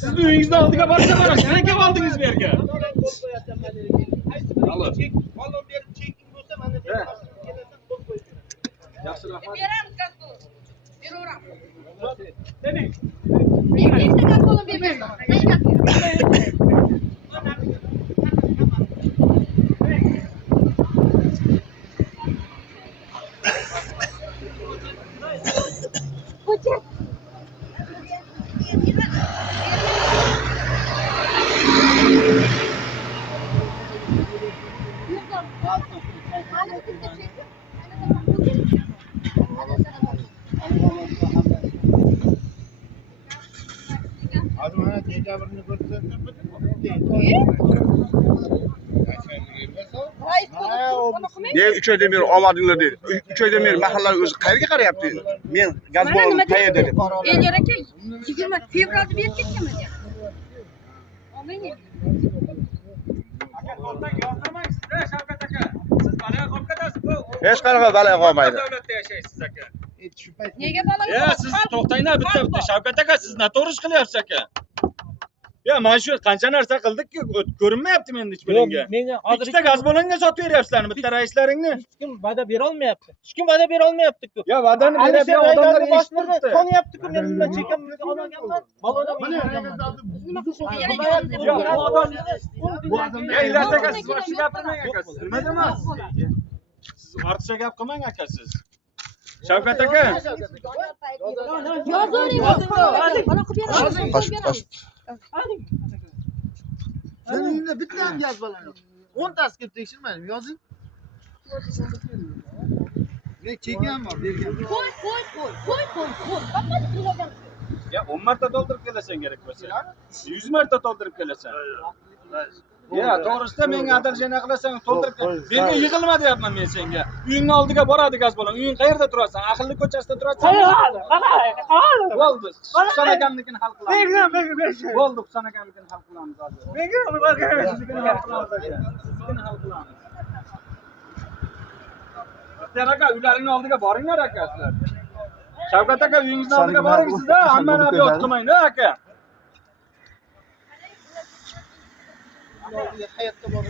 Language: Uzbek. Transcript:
Siz uyingizda oldiga borsa mana shuni kelib oldingiz bu yerga. Allo. Malum berib chekking bo'lsa, mana bu yerga kelasan, qo'l qo'yib beraman. Yaxshi rahmat. Beramiz gazgol. Beraveramiz. Dening. Nechta gazgolni bermayman? Hujjat. Hadi mana tekabirini ko'rsatib Ne 3 oydan beri olmadinglar dedi. 3 oydan beri mahallalar o'zi qayerga qarayapti? Men gaz bolni tayyor dedim. Elyor aka 20 fevralda berib ketganman ya. Olmaydi. Aka qo'ldan yozdirmaysiz, Shavkat aka. Siz balaga qolib ketasiz. Hech qanaqa balo qolmaydi. Davlatda yashaysiz aka. Nega balaga? Ya siz to'xtanglar bitta Shavkat aka, siz noto'g'ri qilyapsiz aka. Ya mana shu qancha narsa qildik-ku, ko'rinmayapti menda hech biringa. Menga hozir Ikkita gaz balonga sotib beryapsizlarmi bitta raislaringni? hech kim va'da bera olmayapti. Hech kim va'da bera olmayapti-ku. Ya va'dani beradigan odamlar eshitibdi. Tonyapti-ku, men nima chekamni olganman. Balona Ya Ilyos aka, siz boshqa gapirmang aka. Siz nima demasiz? Siz ortiqcha gap qilmang aka siz. Shavkat aka. Senin uyingda bitta ham gaz balon yo'q. 10 tasi kelib tekshirmadim, yozing. Men chekkan bor, bergan. Qo'y. Faqat qilagan. Ya 10 marta to'ldirib kelasan kerak bo'lsa. 100 marta to'ldirib kelasan. Ya to'g'risida menga adalchana qilasan, to'ldirib. Menga yig'ilma deyapman men senga. Uyingning oldiga boradi gaz balon. Uying qayerda turasan? Aqlli ko'chasida turasan. Bo'ldi. Husan akamnikini hal qilamiz. Bo'ldi, Husan akamnikini hal qilamiz hozir. Sizniki hal qilamiz. Aka, uylaringning oldiga boringlar aka sizlar. Shavkat aka, uyingizning oldiga boring siz-da, hammani olib yot qilmang-da aka. Hayotda bor.